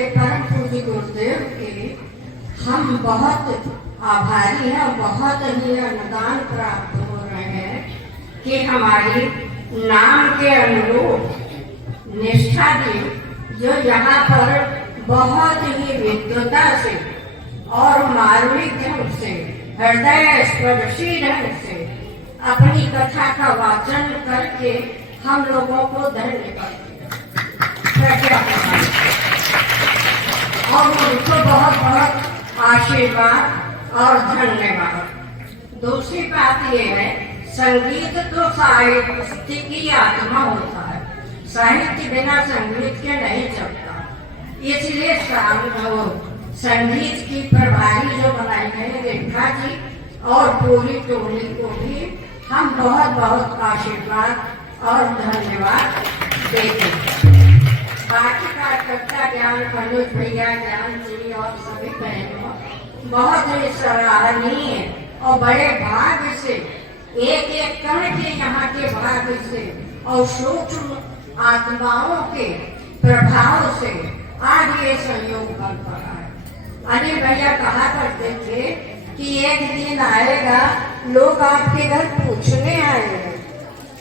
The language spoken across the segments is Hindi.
पूज्य परम पूज्य गुरुदेव के हम बहुत आभारी हैं और बहुत ही अनुदान प्राप्त हो रहे हैं कि हमारी नाम के अनुरूप निष्ठा भी जो यहाँ पर बहुत ही विद्वता से और मार्मिक ढंग से हृदय स्पर्शी ढंग से अपनी कथा का वाचन करके हम लोगों को धन्य करते और उनको बहुत बहुत आशीर्वाद और धन्यवाद। दूसरी बात यह है, संगीत तो साहित्य की आत्मा होता है, साहित्य बिना संगीत के नहीं चलता। इसलिए संगीत की प्रभारी जो बनाई गई रेखा जी और पूरी टोली को भी हम बहुत बहुत आशीर्वाद और धन्यवाद देते हैं। बाकी कार्यकर्ता ज्ञान अनुज भैया, ज्ञान जी और सभी बहनों बहुत ही सराहनीय और बड़े भाग्य से एक एक कण के यहाँ के भाग्य से और सूक्ष्म आत्माओं के प्रभाव से आज ये संयोग बन पड़ा है। अनिल भैया कहा करते थे कि एक दिन आएगा लोग आपके घर पूछने आएंगे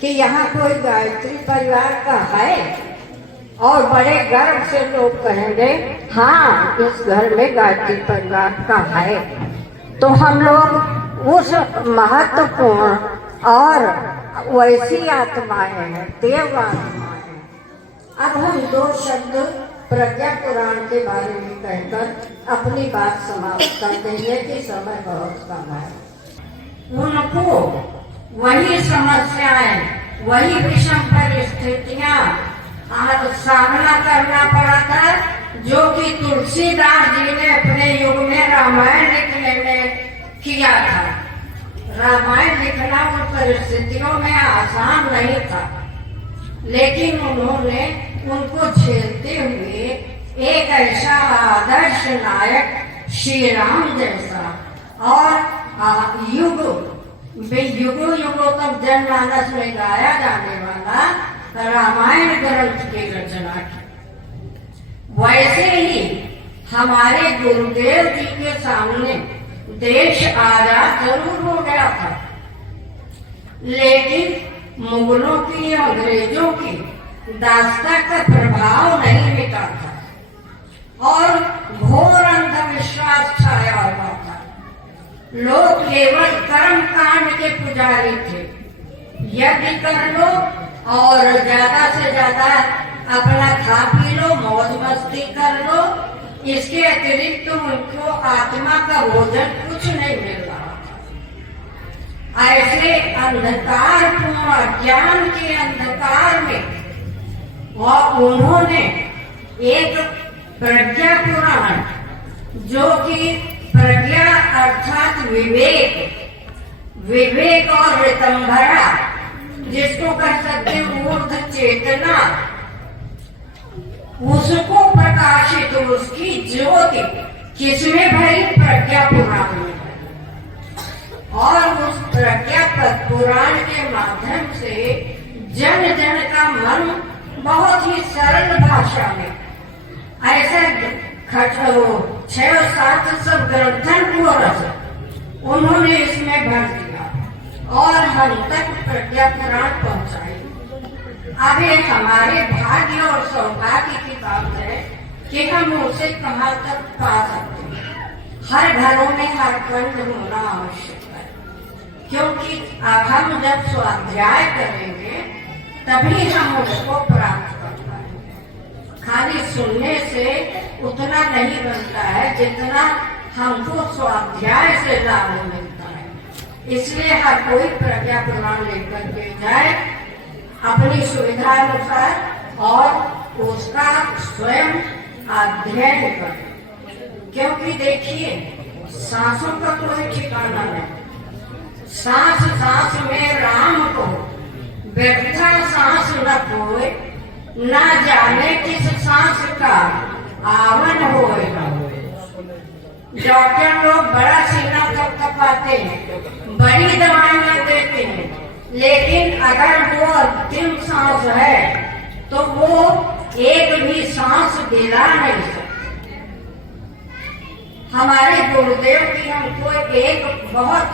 कि यहाँ कोई गायत्री परिवार का है, और बड़े गर्व से लोग कहेंगे हाँ इस घर में गायत्री परिवार का है। तो हम लोग उस महत्वपूर्ण और वैसी आत्माएं हैं, देव आत्माएं हैं। अब हम दो शब्द प्रज्ञा पुराण के बारे में कहकर अपनी बात समाप्त कर देंगे कि समय बहुत कम है। उनको वही समस्याएं, वही विषम परिस्थितियां सामना करना पड़ा था जो कि तुलसीदास जी ने अपने युग में रामायण लिखने में किया था। रामायण लिखना उन परिस्थितियों में आसान नहीं था, लेकिन उन्होंने उनको झेलते हुए एक ऐसा आदर्श नायक श्री राम जैसा और युगों युगों तक जनमानस में गाया जाने वाला रामायण ग्रंथ की रचना की। वैसे ही हमारे गुरुदेव जी के सामने देश आजाद जरूर हो गया था, लेकिन मुगलों की, अंग्रेजों की दास्ता का प्रभाव नहीं मिटा था और घोर अंधविश्वास छाया हुआ था। लोग केवल कर्म कांड के पुजारी थे। यज्ञ कर लो और ज्यादा से ज्यादा अपना खा पी लो, मौज मस्ती कर लो, इसके अतिरिक्त उनको आत्मा का भोजन कुछ नहीं मिल रहा था। ऐसे अंधकारपूर्ण अज्ञान के अंधकार में और उन्होंने एक प्रज्ञा पुराण, जो कि प्रज्ञा अर्थात विवेक और ऋतंभरा, जिसको कह सकते ऊर्ध्व चेतना, उसको प्रकाशित, उसकी ज्योति किसमें भरी? प्रज्ञा पुराण में। और उस प्रज्ञा पुराण के माध्यम से जन जन का मन बहुत ही सरल भाषा में ऐसा 6-7 सब ग्रंथन को रच उन्होंने इसमें भर दिया और हम तक प्रज्ञा पुराण पहुंचाई। अब ये हमारे भाग्य और सौभाग्य की बात है कि हम उसे कहाँ तक पा सकते हैं। हर घरों में हर खंड होना आवश्यक है, क्योंकि अब हम जब स्वाध्याय करेंगे तभी हम उसको प्राप्त कर पाएंगे। खाली सुनने से उतना नहीं बनता है जितना हमको स्वाध्याय से लाभ मिलता है। इसलिए हर कोई प्रज्ञा पुराण लेकर के जाए अपनी सुविधा अनुसार और उसका स्वयं अध्ययन करें, क्योंकि देखिए सांसों का कोई ठिकाना नहीं। सांस सांस में राम को व्यर्था सांस न खोए, न जाने किस सांस का आवन होएगा। डॉक्टर लोग बड़ा सीना थपथपाते हैं, बड़ी दवाइयां देते हैं, लेकिन अगर वो अंतिम सांस है तो वो एक भी सांस दिला नहीं सकते। हमारे गुरुदेव की हमको एक बहुत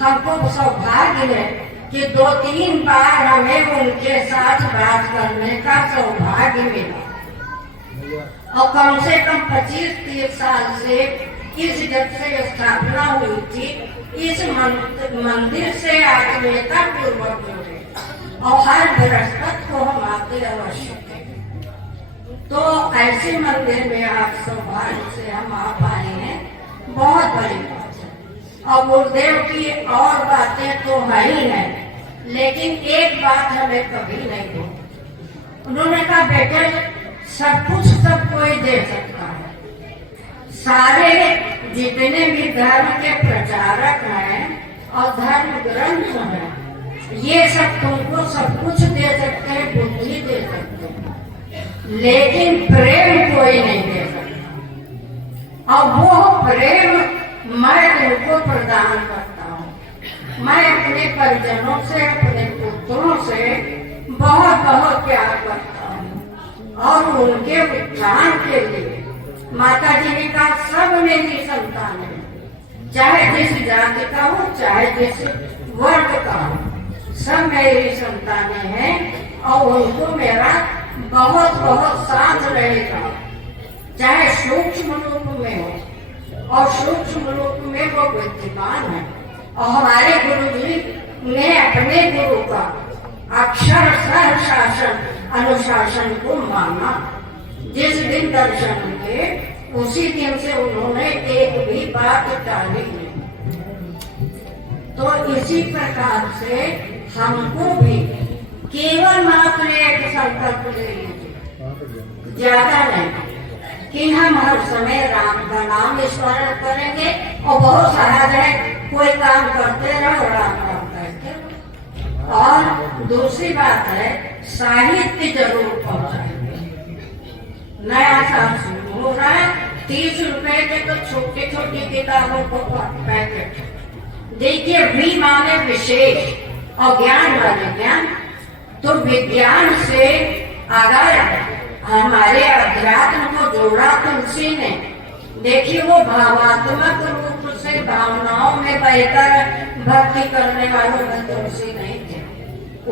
हमको सौभाग्य है कि 2-3 बार हमें उनके साथ बात करने का सौभाग्य मिला। और कम से कम 25-30 साल से इस जब से स्थापना हुई थी, इस मंदिर से आत्मीयता पूर्वक जुड़े और हर बृहस्पति को हम आते अवश्य थे। तो ऐसे मंदिर में आप सौभाग्य से हम आ पाए हैं, बहुत बड़ी बात है। और गुरुदेव की और बातें तो है ही है, लेकिन एक बात हमें कभी नहीं बोली। उन्होंने कहा बेटे सब कुछ सब कोई दे सकता है, सारे जितने भी धर्म के प्रचारक हैं और धर्म ग्रंथ हैं, ये सब तुमको सब कुछ दे सकते हैं, बुद्धि दे सकते हैं, लेकिन प्रेम कोई नहीं दे सकता। और वो प्रेम मैं तुमको प्रदान करता हूँ। मैं अपने परिजनों से, अपने पुत्रों से बहुत बहुत प्यार करता हूँ और उनके उत्थान के लिए माता जी ने कहा सब मेरी संतान है, चाहे जिस जाति का हो, चाहे जिस वर्ग का हो, सब मेरी संतानें हैं और उनको मेरा बहुत बहुत साथ रहेगा, चाहे सूक्ष्म रूप में हो। और सूक्ष्म रूप में वो विद्यमान है। और हमारे गुरु जी ने अपने गुरु का अक्षर सह शासन अनुशासन को माना। जिस दिन दर्शन हुए उसी दिन से उन्होंने एक भी बात टाली नहीं। तो इसी प्रकार से हमको भी केवल मात्र एक संकल्प ले लीजिए, ज्यादा नहीं, कि हम हर समय राम का नाम स्मरण करेंगे और बहुत सहज है, कोई काम करते रहो राम राम करते। और दूसरी बात है साहित्य जरूर पहुंचाएंगे। नया साल शुरू हो रहा है, 30 रुपए के तो छोटी छोटी किताबों को पैकेट देखिए, वी माने विशेष और ज्ञान वाले ज्ञान। तो विज्ञान से अगर हमारे अध्यात्म को जोड़ा तुलसी ने, देखिए वो भावात्मक रूप से भावनाओं में बहकर भक्ति करने वालों में तुलसी नहीं थे,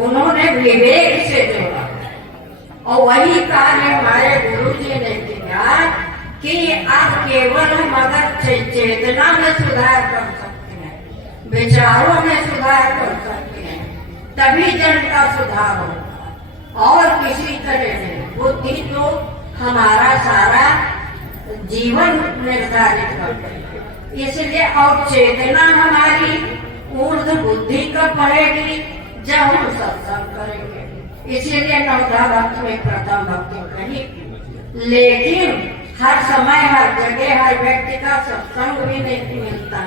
उन्होंने विवेक से जोड़ा। और वही कार्य हमारे गुरु जी ने किया कि अब केवल हम अगर चेतना में सुधार कर सकते हैं, विचारों में सुधार कर सकते हैं, तभी जन का सुधार होगा। और किसी तरह से बुद्धि तो हमारा सारा जीवन निर्धारित करती है, इसलिए और चेतना हमारी ऊर्ध्व बुद्धि कब बढ़ेगी, जब हम सत्संग करेंगे। इसीलिए नवधा भक्त में प्रथम भक्ति कही। लेकिन हर समय हर जगह हर व्यक्ति का सत्संग भी नहीं मिलता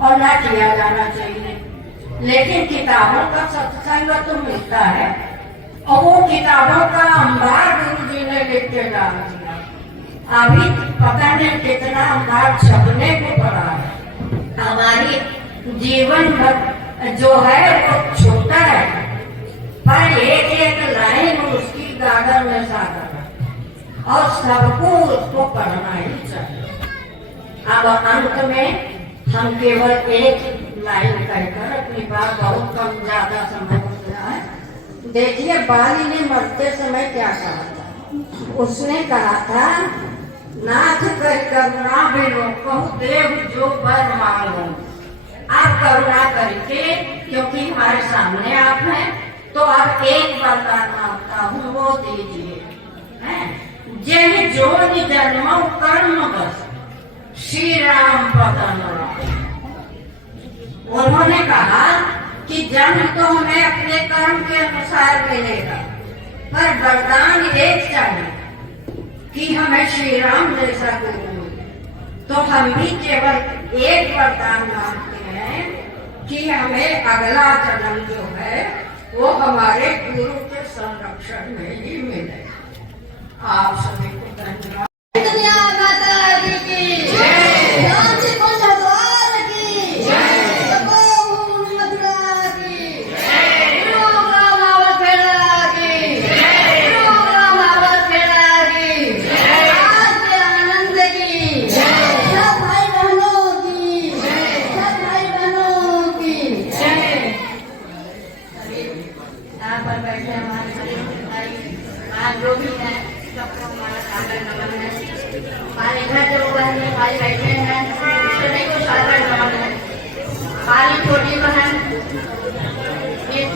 और न किया जाना चाहिए, लेकिन किताबों का सत्संग तो मिलता है। और वो किताबों का अंबार गुरु जी ने लिख के डाल दिया। अभी पता नहीं कितना अंबार छपने को पड़ा है। हमारी जीवन भर जो है वो छोटा है, पर एक एक लाइन उसकी गागर में सागर है और सबको उसको पढ़ना ही चाहिए। अब अंत में हम केवल एक लाइन कहकर अपनी बात बहुत कम ज्यादा समय हो गया है। देखिए बाली ने मरते समय क्या कहा था, उसने कहा था नाथ कर करुणा बिनो कहूँ देव जो बर मांगो। आप करुणा करके, क्योंकि हमारे सामने आप हैं, तो आप एक वरदान मांगता हूँ वो दीजिए। जय जोग जन्मो कर्म बस श्री राम पदम। उन्होंने कहा कि जन्म तो हमें अपने कर्म के अनुसार मिलेगा, पर वरदान एक चाहिए कि हमें श्री राम जैसा गुरु मिले। तो हम भी केवल एक वरदान मांगते हैं कि हमें अगला जन्म जो है वो हमारे गुरु के संरक्षण में ही मिले। आप सभी को धन्यवाद।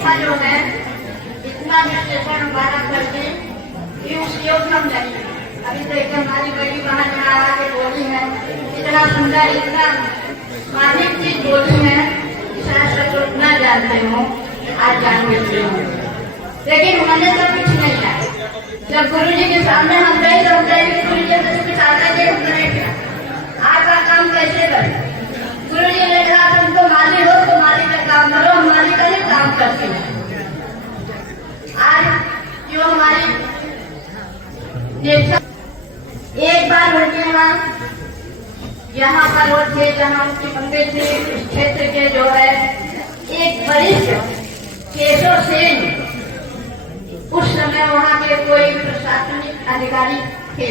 लेखा जो है इतना विश्लेषण हमारा करके कि उस योग हम नहीं। अभी देखिए हमारी बड़ी बहन यहाँ आके बोली है, इतना सुंदर इतना मानिक चीज बोली है कि शायद सब लोग न जानते हो, आज जान गए हो। लेकिन उन्होंने सब कुछ नहीं किया। जब गुरु जी के सामने हम गए तो हम गए गुरु जी तो कुछ आता थे, हमने आपका काम कैसे करें। गुरु जी ने कहा तुम तो माली हो तो माली का काम करो, हम माली का ही काम करते हैं। आज जो हमारी एक बार उनके यहाँ पर वो थे जहाँ उनकी मंदिर थी, इस क्षेत्र के जो है एक वरिष्ठ केशव सेन, उस समय वहाँ के कोई प्रशासनिक अधिकारी थे।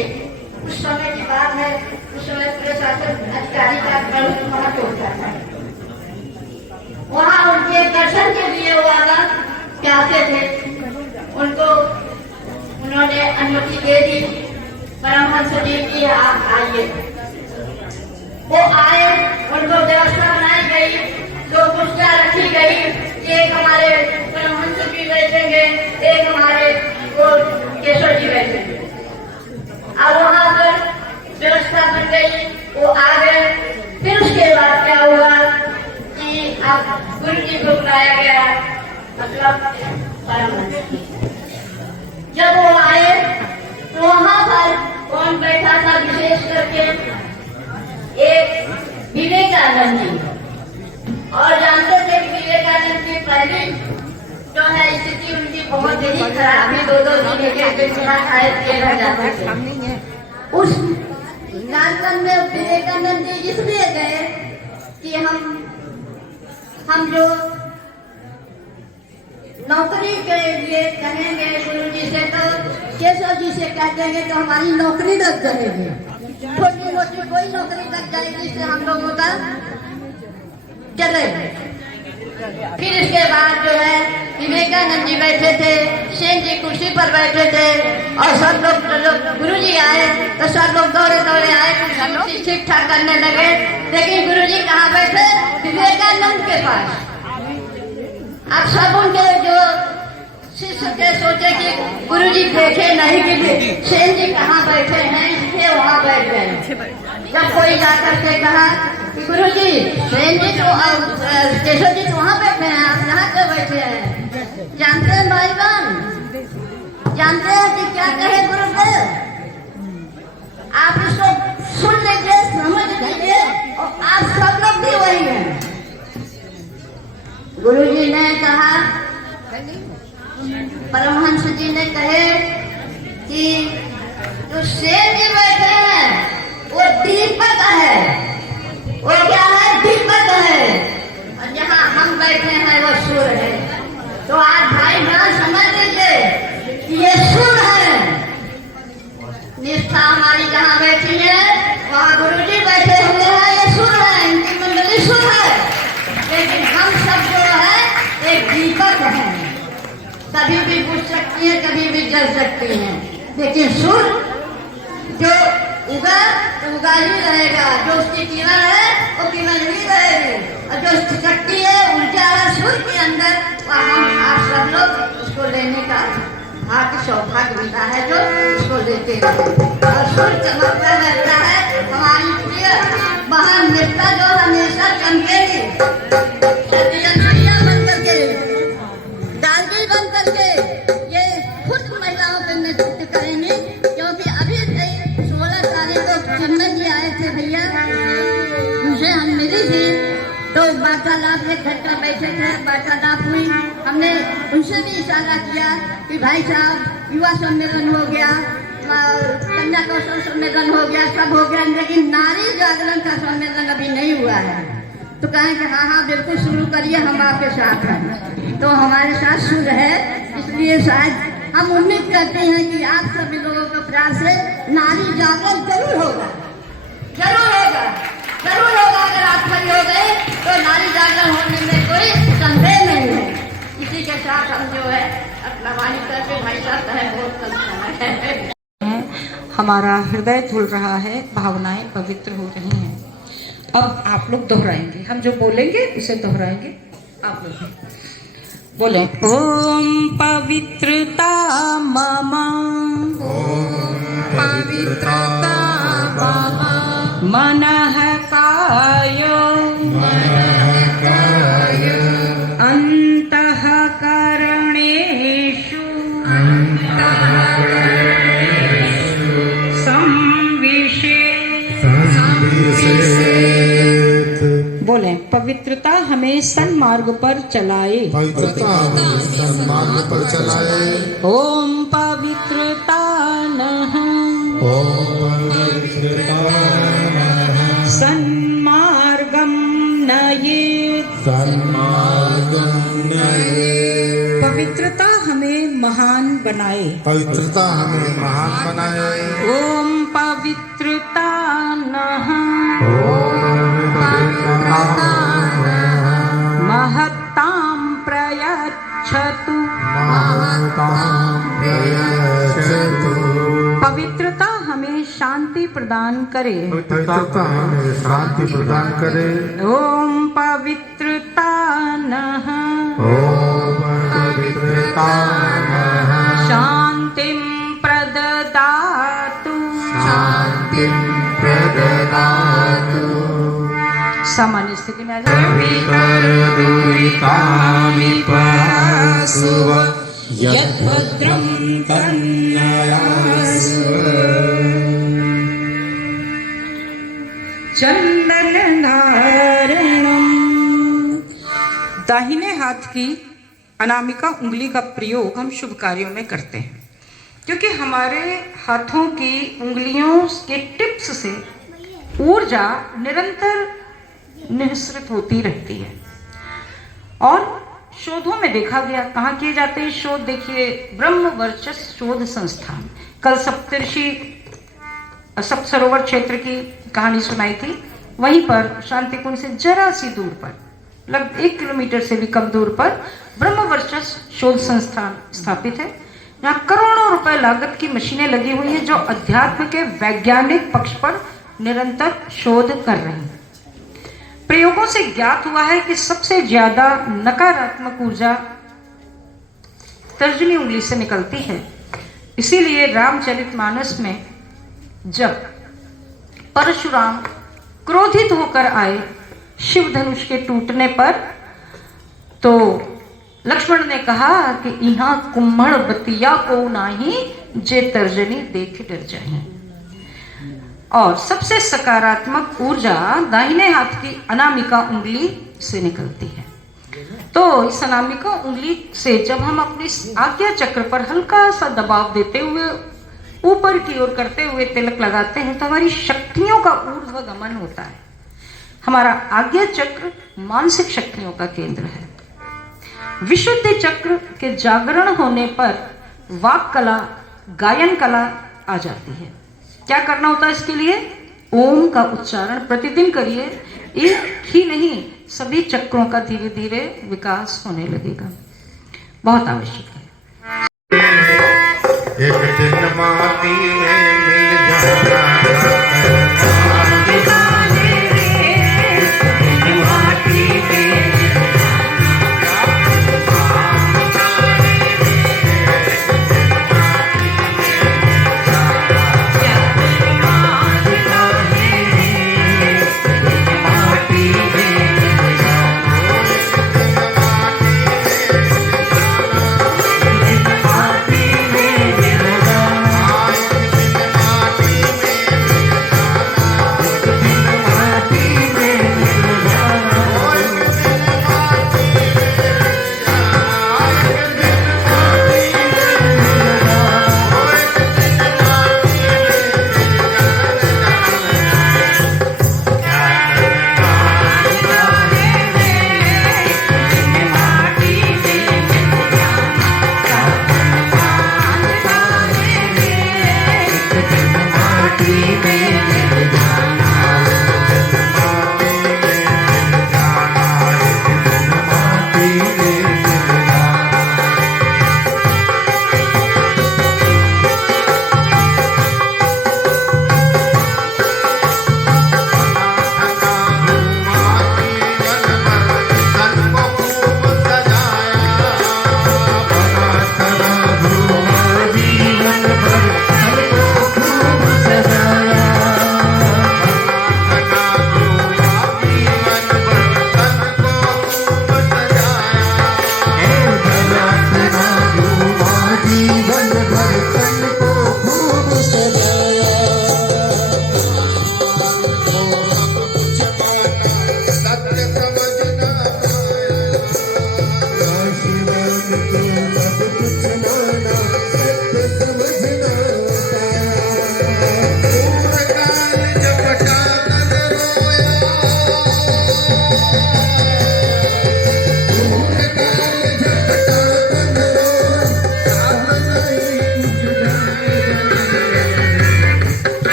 उस समय की बात है, उस समय प्रशासन अधिकारी का बहुत महत्व होता था। वहाँ उनके दर्शन के लिए वो आना चाहते थे, उनको उन्होंने अनुमति दे दी। परमहंस जी की आप आइए, वो आए, उनको व्यवस्था बनाई गई, दो कुर्सियां रखी गई, एक हमारे परमहंस जी बैठेंगे, एक हमारे वो केशव जी बैठेंगे। अब वहाँ पर व्यवस्था बन गई, वो आ गए। फिर उसके बाद क्या हुआ कि अब गुरु जी को बुलाया गया, मतलब परमहंस जी। जब वो आए तो वहाँ पर कौन बैठा था विशेष करके, एक विवेकानंद जी। और जानते थे कि विवेकानंद की पहली जो है स्थिति उनकी बहुत ही खराब थी, 2-2 दिन के बिना खाए पिए रह जाते थे। उस कार्यक्रम में विवेकानंद जी इसलिए गए कि हम जो नौकरी के लिए कहेंगे गुरु जी से, तो केशव जी से कह देंगे तो हमारी नौकरी लग जाएगी, छोटी मोटी कोई नौकरी लग जाएगी, इससे हम लोगों का चले। फिर इसके बाद जो है विवेकानंद जी बैठे थे, सेन जी कुर्सी पर बैठे थे, और सब लोग गुरु जी आए तो सब लोग दौड़े दौड़े आए, कुर्सी ठीक ठाक करने लगे। लेकिन गुरु जी कहाँ बैठे? विवेकानंद के पास। अब सब उनके जो शिष्य थे सोचे कि गुरु जी देखे नहीं कि सेन जी कहाँ बैठे हैं, इसलिए वहाँ बैठ गए। जब कोई जाकर के कहा कि गुरु जी सेन जी तो केशव जी तो वहाँ बैठे हैं, आप यहाँ क्यों बैठे हैं? जानते हैं भाई बहन, जानते हैं कि क्या कहे गुरुदेव? आप इसको सुन लीजिए, समझ लीजिए, और आप सब लोग भी वही हैं। गुरु जी ने कहा, परमहंस जी ने कहे कि जो सेन जी बैठे हैं वो दीपक है, वो क्या है? दीपक है, और जहाँ हम बैठे हैं वो सूर्य है। तो आज भाई बहन समझ लीजिए कि ये सूर्य है। निष्ठा हमारी जहाँ बैठी है वहाँ गुरु जी बैठे हुए हैं, ये सूर्य है, इनकी मंडली सूर्य है। लेकिन हम सब जो है एक दीपक है, कभी भी बुझ सकती है, कभी भी जल सकती है। लेकिन सूर्य जो उगा तो उगा ही रहेगा, जो उसकी किरण है वो किरण ही रहेगी, और जो उसकी शक्ति है ऊर्जा है सूर्य के अंदर, हम आप सब लोग उसको लेने का भाग्य सौभाग्य मिला है जो उसको लेते हैं। और सूर्य चमकता रहता है, हमारी प्रिय बहन निष्ठा जो हमेशा चमकेगी, बन करके डालगी बन करके ये खुद महिलाओं पे नृत्य करेंगे। क्योंकि अभी 16 तारीख को चंदन जी आए थे भैया, उनसे हम मिली थी, तो वार्तालाप में घर पर बैठे थे, वार्तालाप हुई, हमने उनसे भी इशारा किया कि भाई साहब युवा सम्मेलन हो गया, कन्या कौशल सम्मेलन हो गया, सब हो गया, लेकिन नारी जागरण का सम्मेलन अभी नहीं हुआ है। तो कहें कि हाँ हाँ बिल्कुल शुरू करिए, हम आपके साथ हैं। तो हमारे साथ सूर्य है, इसलिए शायद हम उम्मीद करते हैं कि आप सभी लोगों के प्रयास से नारी जागरण जरूर होगा, जरूर होगा, जरूर होगा। अगर आप खड़ी हो गए तो नारी जागरण होने में कोई संदेह नहीं है। इसी के साथ हम जो है अपना वाणी करके भाई साहब है बहुत कम समय है, हमारा हृदय धुल रहा है, भावनाएं पवित्र हो रही हैं। अब आप लोग दोहराएंगे, हम जो बोलेंगे उसे दोहराएंगे आप लोग। बोले ओम पवित्रता मम पवित्रता मम मनः काय अंतःकरणेषु संविशेषेत्। बोले पवित्रता हमें सन्मार्ग पर चलाए। पवित्रता हमें सन्मार्ग पर चलाए। ओम पवित्रता नः ओम पवित्रता सन्मार्गं नयेत्। सन्मार्गं नयेत्। पवित्रता हमें महान बनाए। पवित्रता हमें महान बनाए। ओम पवित्रता नः महत्तां प्रयच्छतु। पवित्रता हमें शांति प्रदान करे। पवित्रता हमें शांति प्रदान करे। ओम पवित्रता नः ओम पवित्रता नः शांतिं प्रददातु। शांतिं प्रददातु। सामान्य स्थिति में आ जाए। विकरदुरितामिपासुव यद्भद्रं तन्नयासु। चंदन धारणम। दाहिने हाथ की अनामिका उंगली का प्रयोग हम शुभ कार्यों में करते हैं, क्योंकि हमारे हाथों की उंगलियों के टिप्स से ऊर्जा निरंतर निःसृत होती रहती है। और शोधों में देखा गया, कहाँ किए जाते हैं शोध? देखिए, ब्रह्म वर्चस्व शोध संस्थान। कल सप्तर्षि सप्तसरोवर क्षेत्र की कहानी सुनाई थी। वहीं पर शांतिकुंज से जरा सी दूर पर, लगभग 1 किलोमीटर से भी कम दूर पर ब्रह्म वर्चस्व शोध संस्थान स्थापित है। यहाँ करोड़ों रुपए लागत की मशीनें लगी हुई हैं जो अध्यात्म के वैज्ञानिक पक्ष पर निरंतर शोध कर रही हैं। प्रयोगों से ज्ञात हुआ है कि सबसे ज्यादा नकारात्मक ऊर्जा तर्जनी उंगली से निकलती है। इसीलिए रामचरितमानस में जब परशुराम क्रोधित होकर आए शिव धनुष के टूटने पर, तो लक्ष्मण ने कहा कि यहाँ कुम्हड़ बतिया को नाही जे तर्जनी देख डर जाए। और सबसे सकारात्मक ऊर्जा दाहिने हाथ की अनामिका उंगली से निकलती है। तो इस अनामिका उंगली से जब हम अपनी आज्ञा चक्र पर हल्का सा दबाव देते हुए ऊपर की ओर करते हुए तिलक लगाते हैं, तो हमारी शक्तियों का ऊर्ध्वगमन होता है। हमारा आज्ञा चक्र मानसिक शक्तियों का केंद्र है। विशुद्ध चक्र के जागरण होने पर वाक कला, गायन कला आ जाती है। क्या करना होता है इसके लिए? ओम का उच्चारण प्रतिदिन करिए। एक ही नहीं, सभी चक्रों का धीरे धीरे विकास होने लगेगा। बहुत आवश्यक है। एक दिन माटी में मिल जाना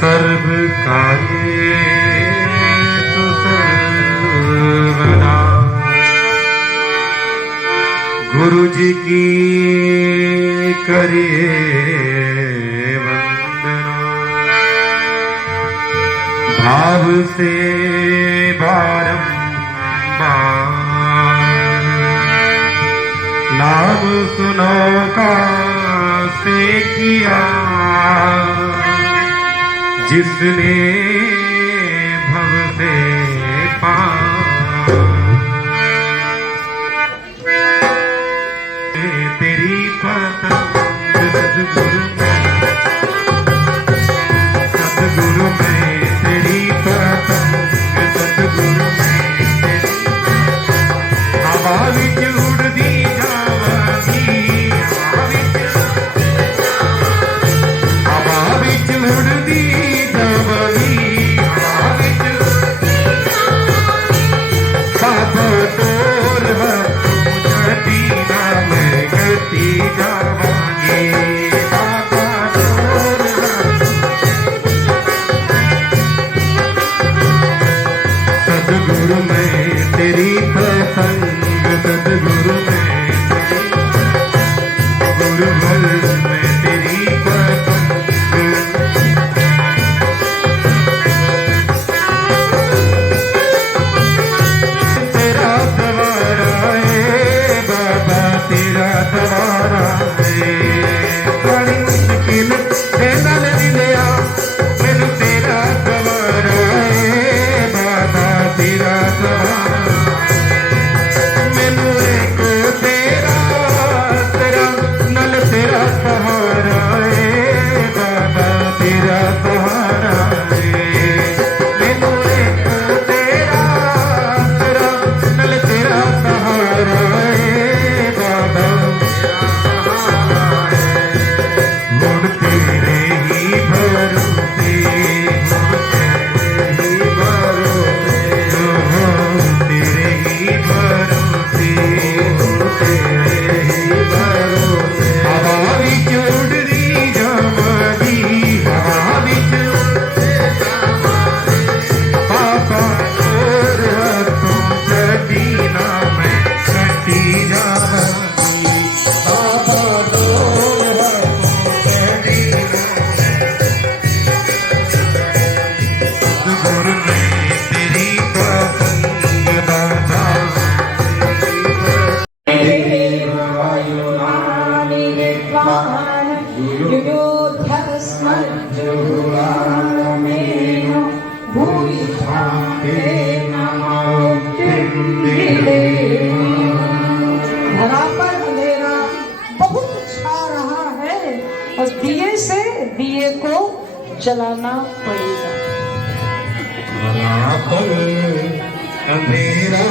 सर्व कार्ये तु सर्वदा। गुरु जी की करिए वंदना, भाव से बारंबार नाम सुनो का से किया, जिसने भव से पार। तेरी पतंग सतगुरु में, तेरी पतंग सतगुरु में, हवा विच उड़दी जावांगी, हवा विच उड़दी सतगुरु में तेरी पतंग, सतगुरु में गुरु में तेरी पतंग। तेरा सवारा है बाबा, तेरा सवारा है। विद्वान् युयोध्यस्मज्जुहुरामेनो भूयिष्ठां ते धरा पर अंधेरा बहुत छा रहा है और दिए से दिए को जलाना पड़ेगा। अंधेरा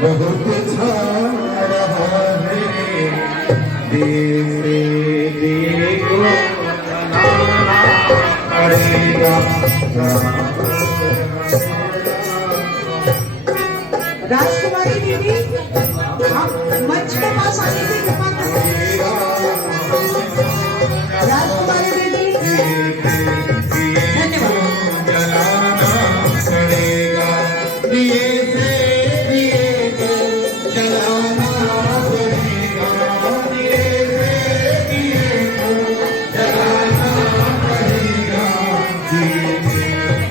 बहुत छा रहा है, दिए को जलाना पड़ेगा। राजकुमारी दीदी, आप मंच के पास आने की कृपा करें। राजकुमारी दीदी, धन्यवाद। जलाना पड़ेगा, दिए से दिए को जलाना पड़ेगा, दिए से दिए को जलाना पड़ेगा, दिए से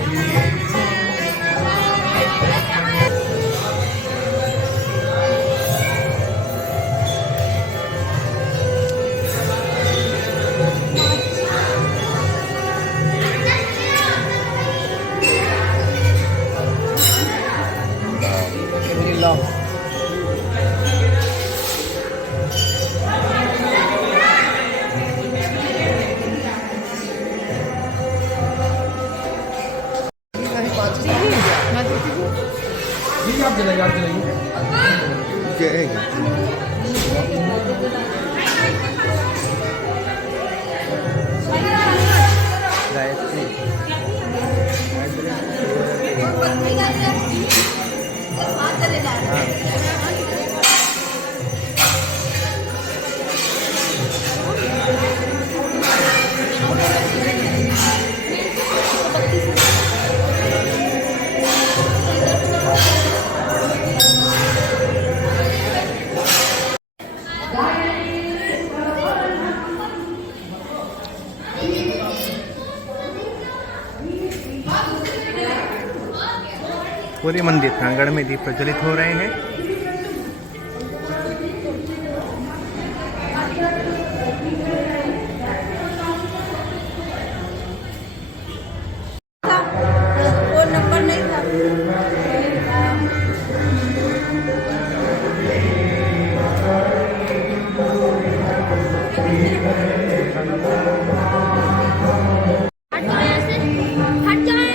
दिए को। पूरे मंदिर प्रांगण में दीप प्रज्वलित हो रहे हैं। फोन नंबर नहीं था। हट जाए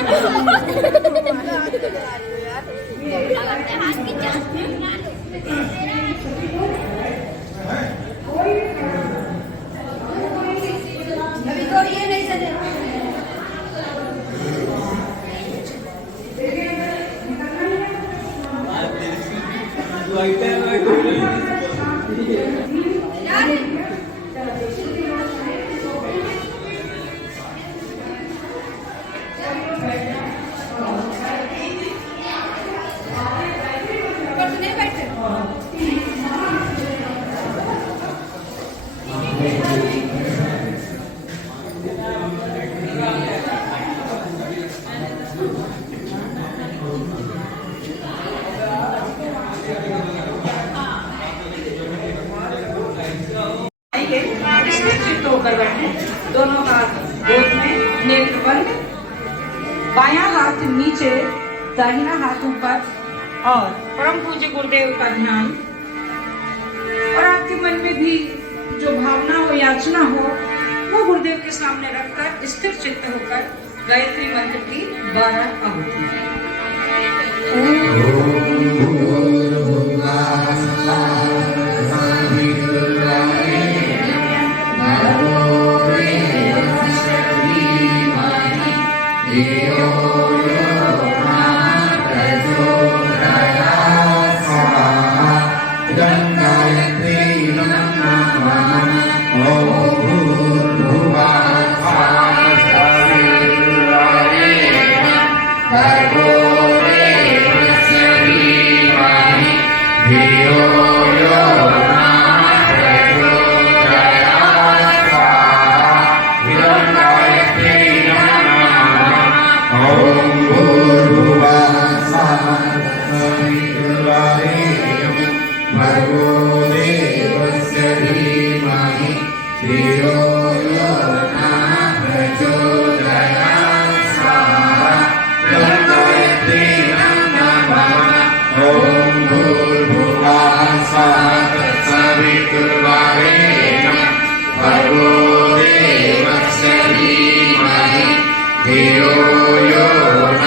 हाथ की अभी तो ये नहीं चले। चित्त होकर बैठे, दोनों हाथ गोद में, नेत्र बंद, बायां हाथ नीचे, दाहिना हाथ ऊपर और परम पूज्य गुरुदेव का ध्यान। और आपके मन में भी जो भावना हो, याचना हो, वो गुरुदेव के सामने रखकर स्थिर चित्त होकर गायत्री मंत्र की 12 आहुति। भगो देवस्य धीमहि धियो यो न प्रचोदयात् स्वाहा यं गायत्री नमः ॐ भूर्भुवः स्वः तत्सवितुर्वरेण्यं भर्गो देवस्य धीमहि धियो यो न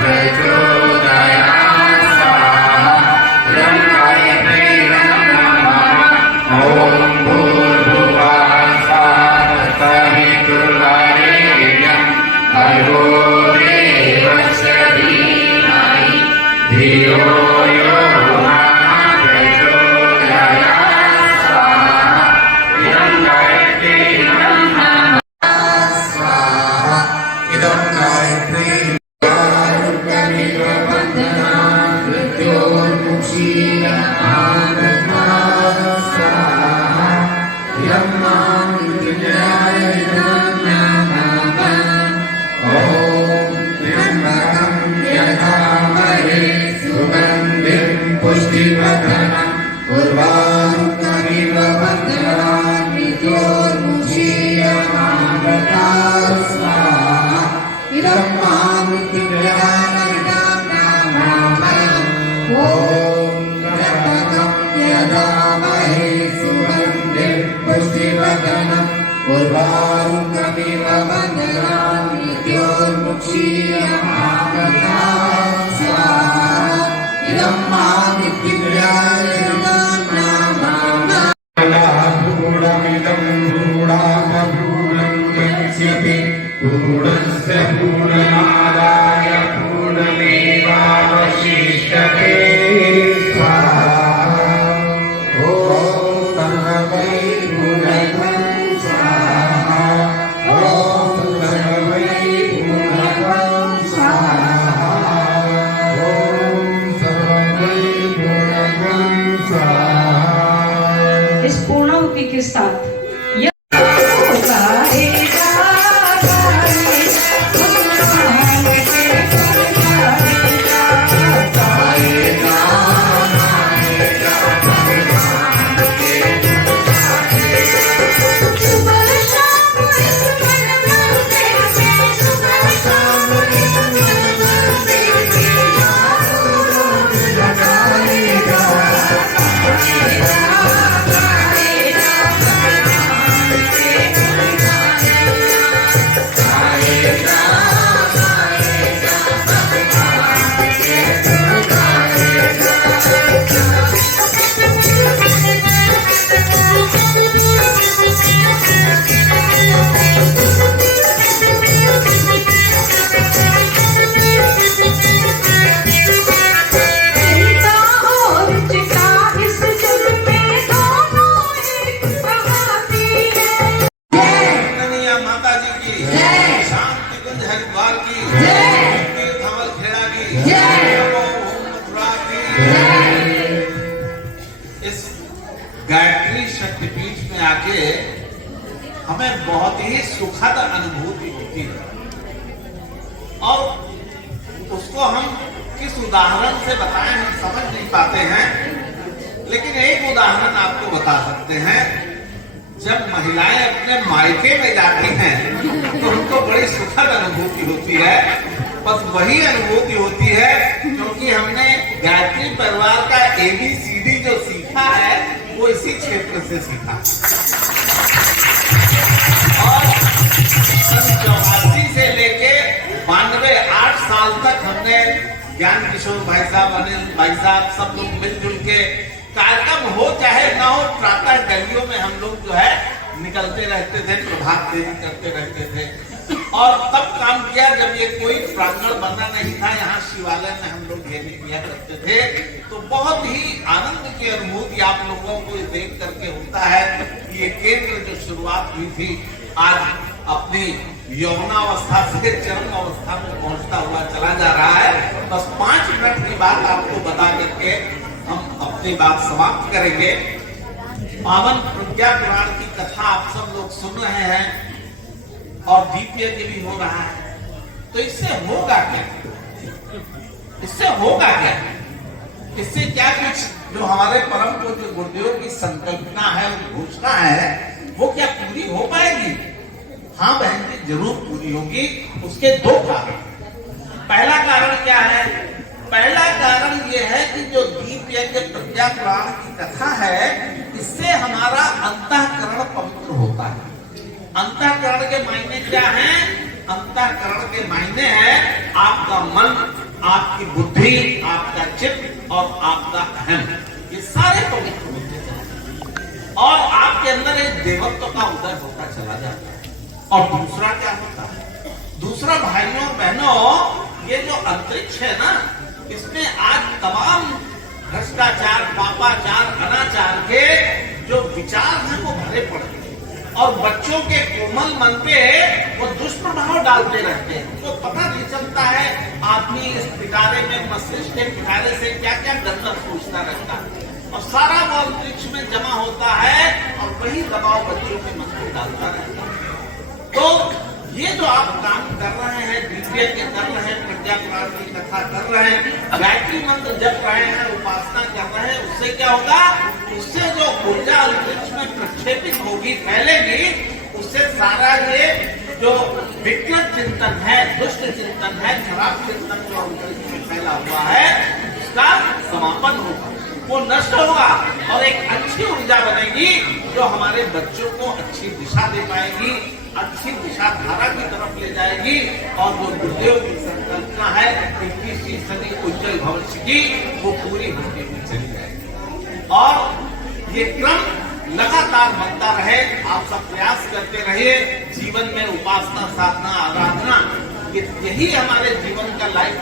प्रचोदयात् स्वाहा यं गायत्री नमः ॐ भूर्भुवः स्वः तत्सवितुर्वरेण्यं भर्गो देवस्य धीमहि धियो यो न प्रचोदयात् स्वाहा यं गायत्री नमः स्वाहा इदं गायत्री पुष्टिवर्धनम् उर्वारुकमिव बन्धनान् मृत्योर्मुक्षीयमामृतात् स्वाहा इदं महामृत्युञ्जयाय ॐ त्र्यम्बकं यजामहे सुगन्धिं पुष्टिवर्धनम् उर्वारुकमिव बन्धनान् मृत्योर्मुक्षीयमामृतात् स्वाहा इदं महामृत्युञ्जयाय गूढमिदं गूढामगूढं गच्छति गूढस्य गूढमादाय गूढमेवावशिष्यते स्वाहा ॐ सर्वै गूढं स्वाहा ॐ सर्वै गूढं स्वाहा ॐ सर्वै गूढं स्वाहा। इस पूर्णाहुति के साथ गायत्री शक्तिपीठ में आके हमें बहुत ही सुखद अनुभूति होती है और उसको हम किस उदाहरण से बताएं हम समझ नहीं पाते हैं, लेकिन एक उदाहरण आपको बता सकते हैं। जब महिलाएं अपने मायके में जाती हैं तो उनको बड़ी सुखद अनुभूति होती है। बस वही अनुभूति होती है क्योंकि हमने गायत्री परिवार का ABCD जो सीखा है वो इसी क्षेत्र से सीखा और 1984 से लेके 92 8 साल तक हमने ज्ञान किशोर भाई साहब, अनिल भाई साहब सब लोग मिलजुल के कार्यक्रम हो चाहे ना हो प्रातः गलियों में हम लोग जो है निकलते रहते थे, प्रभात फेरी करते रहते थे और तब काम किया जब ये कोई प्रांगण बना नहीं था। यहाँ शिवालय में हम लोग ये किया करते थे तो बहुत ही आनंद की अनुभूति आप लोगों को देख करके होता है। ये केंद्र जो शुरुआत हुई थी आज अपनी यौवनावस्था से चरम अवस्था में पहुंचता हुआ चला जा रहा है। बस 5 मिनट की बात आपको बता करके हम अपनी बात समाप्त करेंगे। पावन प्रज्ञा पुराण की कथा आप सब लोग सुन रहे हैं और दीप यज्ञ भी हो रहा है, तो इससे होगा क्या? इससे होगा क्या? इससे क्या कुछ जो हमारे परम पूज्य गुरुदेव की संकल्पना है, घोषणा है वो क्या पूरी हो पाएगी? हाँ बहन जी, जरूर पूरी होगी। उसके दो कारण। पहला कारण क्या है? पहला कारण ये है कि जो दीप यज्ञ प्रज्ञा पुराण की कथा है, इससे हमारा अंतःकरण पवित्र होता है। अंतःकरण के मायने क्या है? अंतःकरण के मायने है आपका मन, आपकी बुद्धि, आपका चित्त और आपका अहम, ये सारे पवित्र होते हैं और आपके अंदर एक देवत्व का उदय होता चला जाता है। और दूसरा क्या होता है? दूसरा भाइयों बहनों, ये जो अंतरिक्ष है ना, इसमें आज तमाम भ्रष्टाचार, पापाचार, अनाचार के जो विचार हैं वो भरे पड़े हैं और बच्चों के कोमल मन पे वो दुष्प्रभाव डालते रहते हैं। तो पता नहीं चलता है आदमी इस पिटारे में, मस्तिष्क के पिटारे से क्या क्या गंदा सोचता रहता है और सारा वो अंतरिक्ष में जमा होता है और वही दबाव बच्चों के मन को डालता रहता है। तो ये जो आप काम कर रहे हैं, दिव्य के कर रहे हैं, प्रज्ञा पुराण की कथा कर रहे हैं, गायत्री मंत्र जप रहे हैं, उपासना कर रहे हैं, उससे क्या होगा? उससे जो ऊर्जा अंतरिक्ष में प्रक्षेपित होगी, फैलेगी, उससे सारा ये जो विकृत चिंतन है, दुष्ट चिंतन है, खराब चिंतन जो अंतरिक्ष में फैला हुआ है, उसका समापन होगा, वो नष्ट होगा और एक अच्छी ऊर्जा बनेगी जो हमारे बच्चों को अच्छी दिशा दे पाएगी, अच्छी दिशा धारा की तरफ ले जाएगी और जो गुरुदेव की संकल्पना है 21वीं सदी उज्जवल भविष्य की, वो पूरी होती हुई चली जाएगी। और ये क्रम लगातार बनता रहे, आप सब प्रयास करते रहिए। जीवन में उपासना, साधना, आराधना, यही हमारे जीवन का लाइफ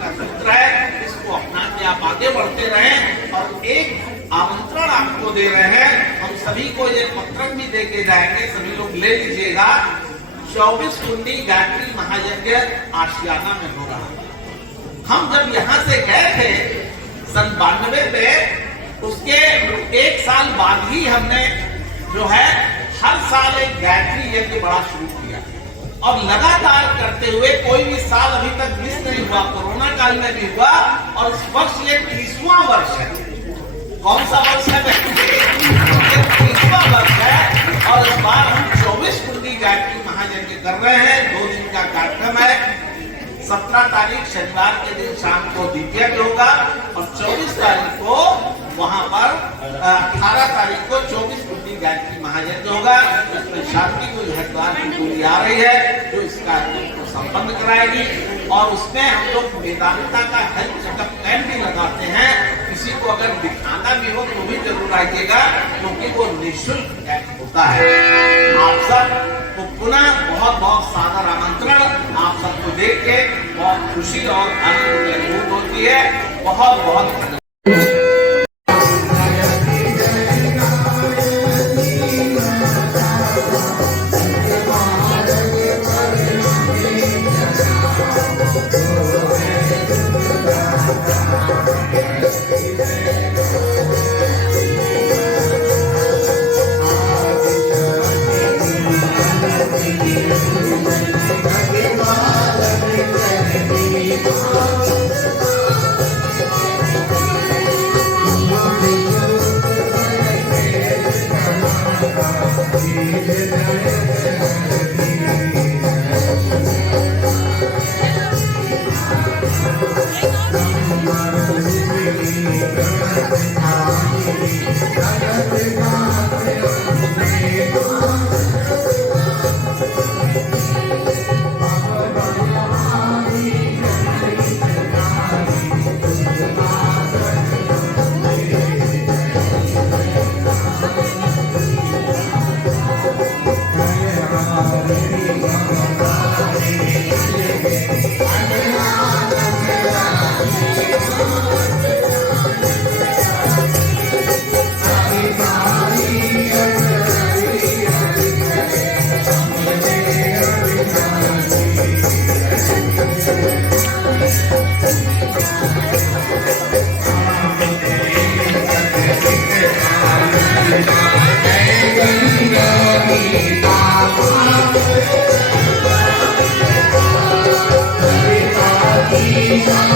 का सूत्र है। इसको अपना के आप आगे बढ़ते रहें और एक आमंत्रण आपको दे रहे हैं, हम सभी को ये पत्रक भी देके जाएंगे, सभी लोग ले लीजिएगा। 24 कुंडी गायत्री महायज्ञ आशियाना में हो रहा है। हम जब यहाँ से गए थे सन 92 में, उसके एक साल बाद ही हमने जो है हर साल एक गायत्री यज्ञ बड़ा शुरू किया और लगातार करते हुए कोई भी साल अभी तक मिस नहीं हुआ। कोरोना काल में भी हुआ और इस वर्ष ये 30वां वर्ष है। कौन सा वर्ष है? 30वां वर्ष है और इस बार हम 24 कुंडी गायत्री महायज्ञ कर रहे हैं। 2 दिन का कार्यक्रम है। 17 तारीख शनिवार के दिन शाम को दीप यज्ञ होगा और 24 तारीख को वहां पर 18 तारीख को 24 कुंडी गायत्री महायज्ञ होगा। इसमें शांति को हरिद्वार की टोली आ रही है जो इस कार्यक्रम को संपन्न कराएगी और उसमें हम लोग वेदांता का हेल्थ चेकअप कैंप भी लगाते हैं। किसी को अगर दिखाना भी हो तो भी जरूर आइएगा क्योंकि वो निःशुल्क कैंप होता है। आप सब को पुनः बहुत बहुत सादर आमंत्रण। आप सबको देख के बहुत खुशी और आनंद अनुभूत होती है। बहुत बहुत धन्यवाद। Hare